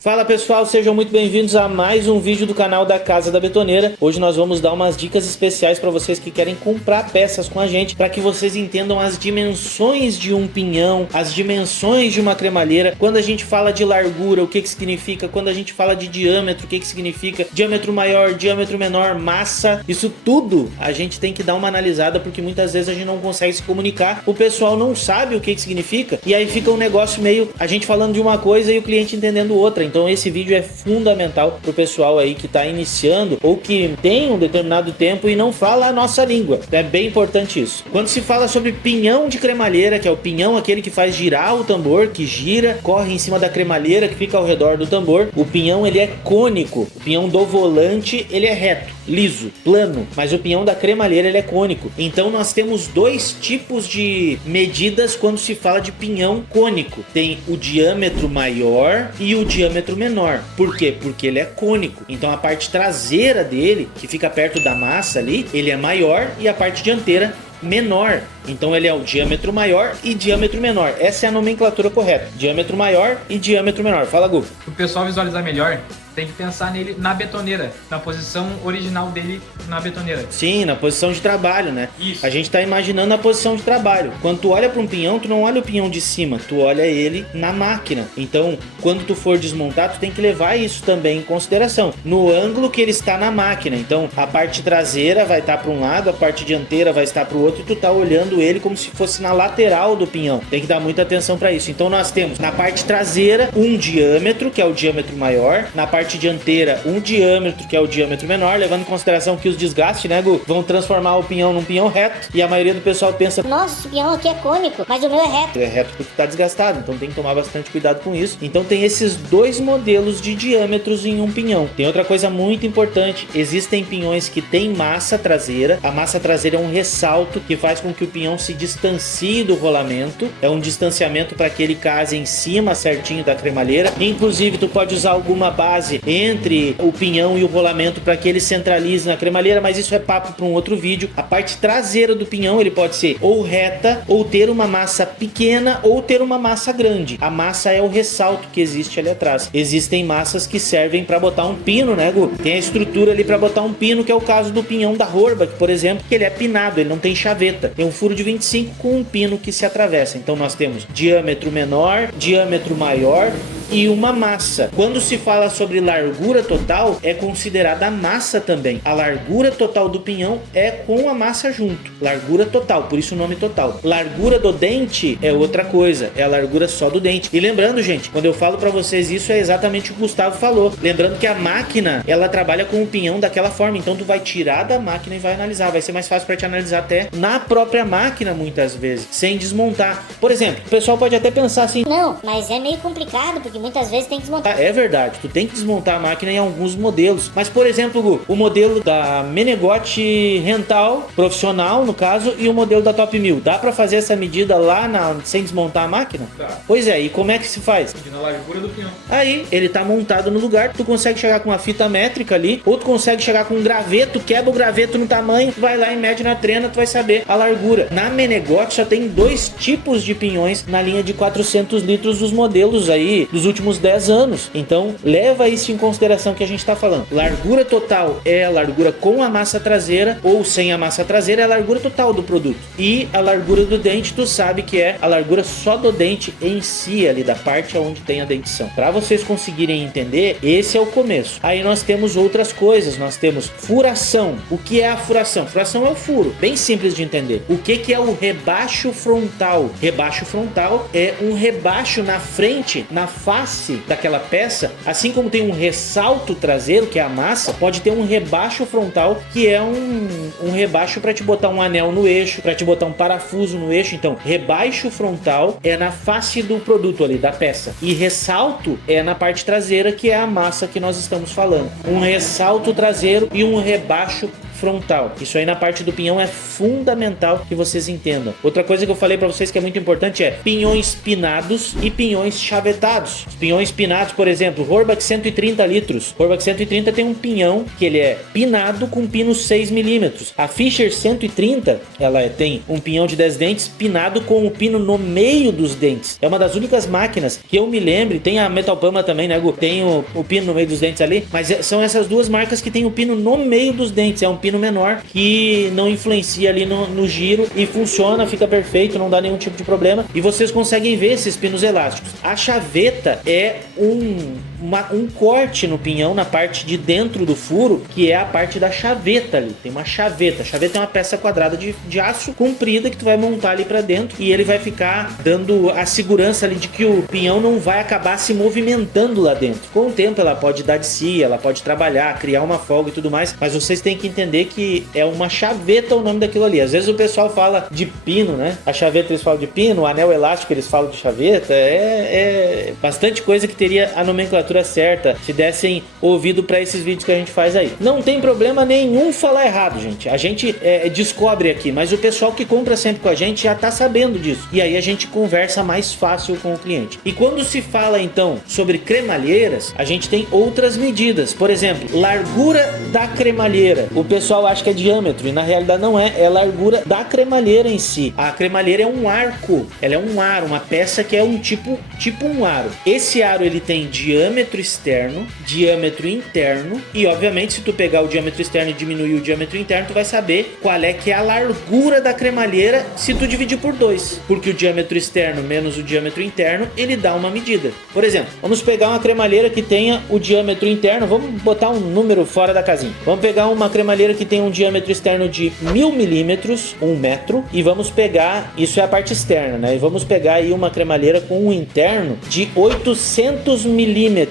Fala pessoal, sejam muito bem-vindos a mais um vídeo do canal da Casa da Betoneira. Hoje nós vamos dar umas dicas especiais para vocês que querem comprar peças com a gente, para que vocês entendam as dimensões de um pinhão, as dimensões de uma cremalheira. Quando a gente fala de largura, o que que significa? Quando a gente fala de diâmetro, o que que significa? Diâmetro maior, diâmetro menor, massa, isso tudo a gente tem que dar uma analisada, porque muitas vezes a gente não consegue se comunicar, o pessoal não sabe o que que significa, e aí fica um negócio meio, a gente falando de uma coisa e o cliente entendendo outra. Então esse vídeo é fundamental pro pessoal aí que está iniciando ou que tem um determinado tempo e não fala a nossa língua. É bem importante isso. Quando se fala sobre pinhão de cremalheira, que é o pinhão aquele que faz girar o tambor, que gira, corre em cima da cremalheira que fica ao redor do tambor, o pinhão ele é cônico. O pinhão do volante ele é reto, liso, plano, mas o pinhão da cremalheira ele é cônico. Então nós temos dois tipos de medidas quando se fala de pinhão cônico. Tem o diâmetro maior e o diâmetro menor. Por quê? Porque ele é cônico. Então a parte traseira dele, que fica perto da massa ali, ele é maior, e a parte dianteira menor. Então ele é o diâmetro maior e diâmetro menor. Essa é a nomenclatura correta. Diâmetro maior e diâmetro menor. Fala, Gu. Para o pessoal visualizar melhor, tem que pensar nele na betoneira, na posição original dele na betoneira. Sim, na posição de trabalho, né? Isso. A gente tá imaginando a posição de trabalho. Quando tu olha para um pinhão, tu não olha o pinhão de cima, tu olha ele na máquina. Então, quando tu for desmontar, tu tem que levar isso também em consideração, no ângulo que ele está na máquina. Então, a parte traseira vai estar para um lado, a parte dianteira vai estar para o outro, e tu tá olhando ele como se fosse na lateral do pinhão. Tem que dar muita atenção para isso. Então, nós temos na parte traseira um diâmetro, que é o diâmetro maior, na parte dianteira um diâmetro, que é o diâmetro menor, levando em consideração que os desgastes, né, Gu, vão transformar o pinhão num pinhão reto, e a maioria do pessoal pensa: nossa, esse pinhão aqui é cônico, mas o meu é reto. É reto porque tá desgastado, então tem que tomar bastante cuidado com isso. Então tem esses dois modelos de diâmetros em um pinhão. Tem outra coisa muito importante: existem pinhões que tem massa traseira. A massa traseira é um ressalto que faz com que o pinhão se distancie do rolamento, é um distanciamento para que ele case em cima certinho da cremalheira. Inclusive tu pode usar alguma base entre o pinhão e o rolamento para que ele centralize na cremalheira, mas isso é papo para um outro vídeo. A parte traseira do pinhão ele pode ser ou reta, ou ter uma massa pequena, ou ter uma massa grande. A massa é o ressalto que existe ali atrás. Existem massas que servem para botar um pino, né, Gu? Tem a estrutura ali para botar um pino, que é o caso do pinhão da Horbach, por exemplo, que ele é pinado, ele não tem chaveta. Tem um furo de 25 com um pino que se atravessa. Então nós temos diâmetro menor, diâmetro maior e uma massa. Quando se fala sobre largura total, é considerada a massa também. A largura total do pinhão é com a massa junto. Largura total, por isso o nome total. Largura do dente é outra coisa, é a largura só do dente. E lembrando, gente, quando eu falo pra vocês isso, é exatamente o que o Gustavo falou. Lembrando que a máquina, ela trabalha com o pinhão daquela forma. Então tu vai tirar da máquina e vai analisar. Vai ser mais fácil pra te analisar até na própria máquina, muitas vezes, sem desmontar. Por exemplo, o pessoal pode até pensar assim: não, mas é meio complicado, porque muitas vezes tem que desmontar. é verdade, tu tem que desmontar a máquina em alguns modelos. Mas, por exemplo, Gu, o modelo da Menegotti Rental, profissional no caso, e o modelo da Top 1000, dá pra fazer essa medida lá sem desmontar a máquina? Tá. Pois é, e como é que se faz? Aqui na largura do pinhão. Aí, ele tá montado no lugar, tu consegue chegar com uma fita métrica ali, ou tu consegue chegar com um graveto, quebra o graveto no tamanho, vai lá e mede na trena, tu vai saber a largura. Na Menegotti só tem dois tipos de pinhões na linha de 400 litros dos modelos aí dos últimos 10 anos. Então, leva isso em consideração que a gente tá falando. Largura total é a largura com a massa traseira, ou sem a massa traseira é a largura total do produto. E a largura do dente, tu sabe que é a largura só do dente em si, ali da parte onde tem a dentição. Para vocês conseguirem entender, esse é o começo. Aí nós temos outras coisas, nós temos furação. O que é a furação? Furação é o furo, bem simples de entender. O que é o rebaixo frontal? Rebaixo frontal é um rebaixo na frente, na face daquela peça, assim como tem um ressalto traseiro, que é a massa, pode ter um rebaixo frontal, que é um rebaixo para te botar um anel no eixo, para te botar um parafuso no eixo. Então, rebaixo frontal é na face do produto ali, da peça. E ressalto é na parte traseira, que é a massa que nós estamos falando. Um ressalto traseiro e um rebaixo frontal. Isso aí na parte do pinhão é fundamental que vocês entendam. Outra coisa que eu falei para vocês que é muito importante é pinhões pinados e pinhões chavetados. Os pinhões pinados, por exemplo, Horbach 130 litros. Horbach 130 tem um pinhão que ele é pinado com pino 6 milímetros. A Fischer 130, ela tem um pinhão de 10 dentes pinado com o pino no meio dos dentes. É uma das únicas máquinas que eu me lembre, tem a Metal Pama também, né, Gu? Tem o pino no meio dos dentes ali, mas são essas duas marcas que tem o pino no meio dos dentes. É um pino menor que não influencia ali no giro e funciona, fica perfeito, não dá nenhum tipo de problema. E vocês conseguem ver esses pinos elásticos. A chaveta é um corte no pinhão na parte de dentro do furo, que é a parte da chaveta ali. Tem uma chaveta. A chaveta é uma peça quadrada de aço comprida que tu vai montar ali pra dentro e ele vai ficar dando a segurança ali de que o pinhão não vai acabar se movimentando lá dentro. Com o tempo ela pode dar de si, ela pode trabalhar, criar uma folga e tudo mais, mas vocês têm que entender que é uma chaveta o nome daquilo ali. Às vezes o pessoal fala de pino, né? A chaveta eles falam de pino, o anel elástico eles falam de chaveta. É bastante coisa que teria a nomenclatura certa se dessem ouvido para esses vídeos que a gente faz aí. Não tem problema nenhum falar errado, gente. A gente descobre aqui, mas o pessoal que compra sempre com a gente já tá sabendo disso. E aí a gente conversa mais fácil com o cliente. E quando se fala então sobre cremalheiras, a gente tem outras medidas. Por exemplo, largura da cremalheira. O pessoal acha que é diâmetro e na realidade não é. É largura da cremalheira em si. A cremalheira é um arco. Ela é um aro, uma peça que é um tipo um aro. Esse aro ele tem diâmetro externo, diâmetro interno e obviamente se tu pegar o diâmetro externo e diminuir o diâmetro interno, tu vai saber qual é que é a largura da cremalheira se tu dividir por 2, porque o diâmetro externo menos o diâmetro interno, ele dá uma medida. Por exemplo, vamos pegar uma cremalheira que tenha o diâmetro interno, vamos botar um número fora da casinha. Vamos pegar uma cremalheira que tem um diâmetro externo de 1000 milímetros, 1 metro, e vamos pegar, isso é a parte externa, né? E vamos pegar aí uma cremalheira com um interno de 800 milímetros.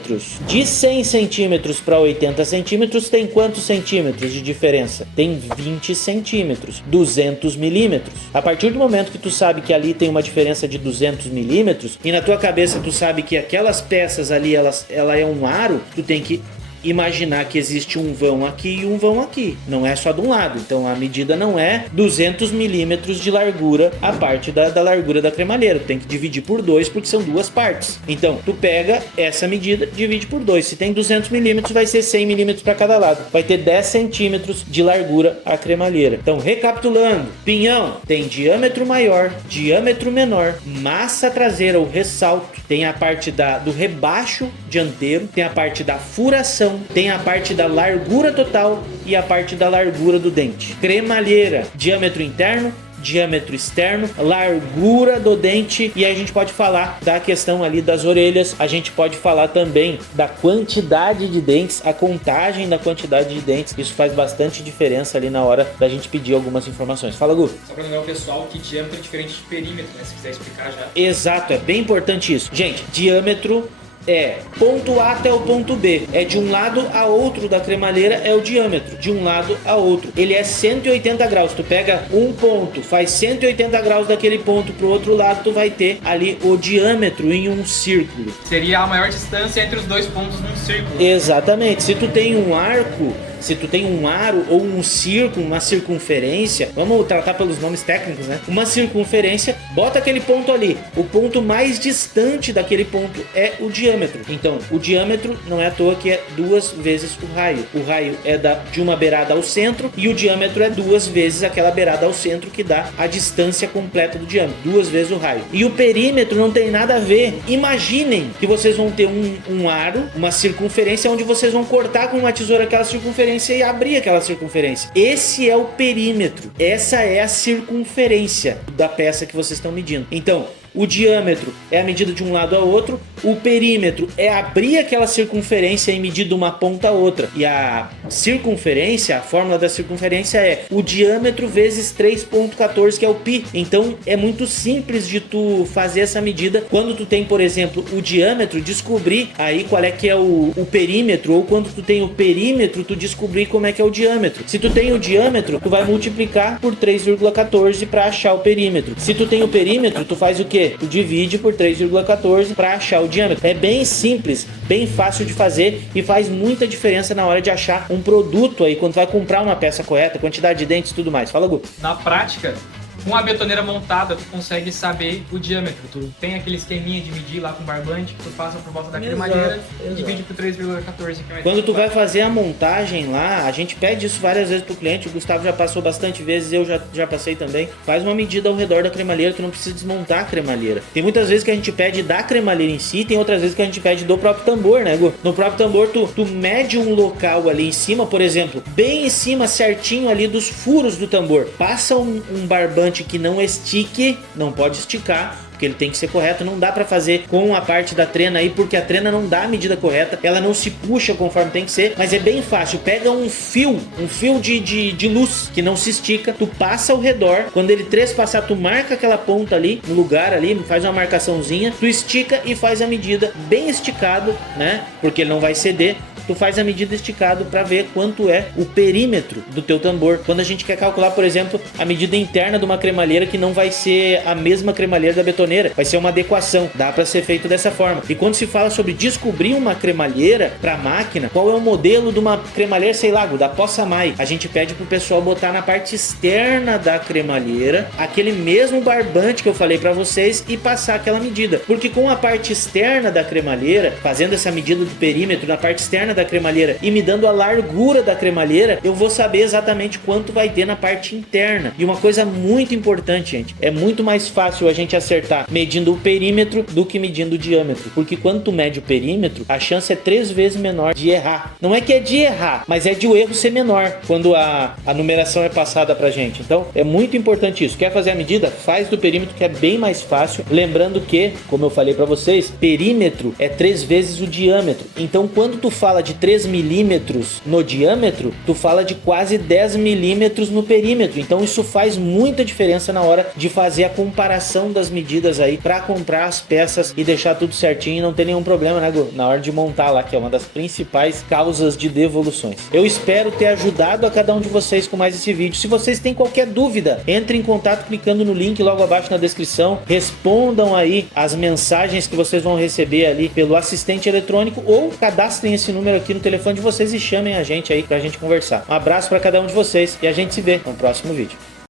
De 100 centímetros para 80 centímetros tem quantos centímetros de diferença? Tem 20 centímetros, 200 milímetros. A partir do momento que tu sabe que ali tem uma diferença de 200 milímetros e na tua cabeça tu sabe que aquelas peças ali, ela é um aro, tu tem que imaginar que existe um vão aqui e um vão aqui, não é só de um lado. Então a medida não é 200 milímetros de largura a parte da largura da cremalheira, tem que dividir por 2 porque são duas partes. Então tu pega essa medida, divide por 2, se tem 200 milímetros vai ser 100 milímetros para cada lado, vai ter 10 centímetros de largura a cremalheira. Então recapitulando, pinhão tem diâmetro maior, diâmetro menor, massa traseira ou ressalto, tem a parte do rebaixo dianteiro, tem a parte da furação, tem a parte da largura total e a parte da largura do dente. Cremalheira, diâmetro interno, diâmetro externo, largura do dente, e aí a gente pode falar da questão ali das orelhas, a gente pode falar também da quantidade de dentes, a contagem da quantidade de dentes. Isso faz bastante diferença ali na hora da gente pedir algumas informações. Fala, Gu. Só para lembrar o pessoal que diâmetro é diferente de perímetro, né? Se quiser explicar já. Exato, é bem importante isso. Gente, diâmetro é ponto A até o ponto B, é de um lado a outro da cremalheira, é o diâmetro, de um lado a outro. Ele é 180 graus, tu pega um ponto, faz 180 graus daquele ponto pro outro lado, tu vai ter ali o diâmetro em um círculo. Seria a maior distância entre os dois pontos num círculo. Exatamente, se tu tem um arco, se tu tem um aro ou um círculo, uma circunferência, vamos tratar pelos nomes técnicos, né? Uma circunferência, bota aquele ponto ali. O ponto mais distante daquele ponto é o diâmetro. Então, o diâmetro não é à toa que é 2 vezes o raio. O raio é de uma beirada ao centro e o diâmetro é 2 vezes aquela beirada ao centro que dá a distância completa do diâmetro. 2 vezes o raio. E o perímetro não tem nada a ver. Imaginem que vocês vão ter um aro, uma circunferência onde vocês vão cortar com uma tesoura aquela circunferência e abrir aquela circunferência. Esse é o perímetro. Essa é a circunferência da peça que vocês estão medindo. Então, o diâmetro é a medida de um lado a outro, o perímetro é abrir aquela circunferência e medir de uma ponta a outra. E a circunferência, a fórmula da circunferência é o diâmetro vezes 3.14, que é o π. Então é muito simples de tu fazer essa medida. Quando tu tem, por exemplo, o diâmetro, descobrir aí qual é que é o perímetro, ou quando tu tem o perímetro, tu descobrir como é que é o diâmetro. Se tu tem o diâmetro, tu vai multiplicar por 3,14 para achar o perímetro. Se tu tem o perímetro, tu faz o quê? quê? Tu divide por 3,14 para achar o diâmetro. É bem simples, bem fácil de fazer e faz muita diferença na hora de achar um produto aí, quando tu vai comprar uma peça correta, quantidade de dentes e tudo mais. Fala, Gu. Na prática, com a betoneira montada, tu consegue saber o diâmetro. Tu tem aquele esqueminha de medir lá com barbante, tu passa por volta da cremalheira e divide por 3,14. Quando tu vai fazer a montagem lá, a gente pede isso várias vezes pro cliente, o Gustavo já passou bastante vezes, eu já passei também. Faz uma medida ao redor da cremalheira, tu não precisa desmontar a cremalheira. Tem muitas vezes que a gente pede da cremalheira em si, tem outras vezes que a gente pede do próprio tambor, né, Gu? No próprio tambor, tu mede um local ali em cima, por exemplo, bem em cima, certinho ali dos furos do tambor. Passa um barbante que não estique, não pode esticar, porque ele tem que ser correto, não dá pra fazer com a parte da trena aí, porque a trena não dá a medida correta, ela não se puxa conforme tem que ser, mas é bem fácil, pega um fio de luz que não se estica, tu passa ao redor, quando ele trespassar, tu marca aquela ponta ali, no lugar ali, faz uma marcaçãozinha, tu estica e faz a medida bem esticado, né, porque ele não vai ceder, tu faz a medida esticado para ver quanto é o perímetro do teu tambor. Quando a gente quer calcular, por exemplo, a medida interna de uma cremalheira, que não vai ser a mesma cremalheira da betoneira, vai ser uma adequação, dá para ser feito dessa forma. E quando se fala sobre descobrir uma cremalheira para máquina, qual é o modelo de uma cremalheira, sei lá, da Possamay, a gente pede pro pessoal botar na parte externa da cremalheira aquele mesmo barbante que eu falei para vocês e passar aquela medida, porque com a parte externa da cremalheira, fazendo essa medida do perímetro na parte externa da cremalheira e me dando a largura da cremalheira, eu vou saber exatamente quanto vai ter na parte interna. E uma coisa muito importante, gente, é muito mais fácil a gente acertar medindo o perímetro do que medindo o diâmetro, porque quando tu mede o perímetro, a chance é 3 vezes menor de errar. Não é que é de errar, mas é de o erro ser menor quando a numeração é passada pra gente. Então é muito importante isso. Quer fazer a medida? Faz do perímetro, que é bem mais fácil, lembrando que, como eu falei pra vocês, perímetro é 3 vezes o diâmetro. Então quando tu fala de 3 milímetros no diâmetro, tu fala de quase 10 milímetros no perímetro. Então isso faz muita diferença na hora de fazer a comparação das medidas aí para comprar as peças e deixar tudo certinho e não ter nenhum problema, né, Gu? Na hora de montar lá, que é uma das principais causas de devoluções. Eu espero ter ajudado a cada um de vocês com mais esse vídeo. Se vocês têm qualquer dúvida, entre em contato clicando no link logo abaixo na descrição, respondam aí as mensagens que vocês vão receber ali pelo assistente eletrônico ou cadastrem esse número aqui no telefone de vocês e chamem a gente aí pra gente conversar. Um abraço pra cada um de vocês e a gente se vê no próximo vídeo.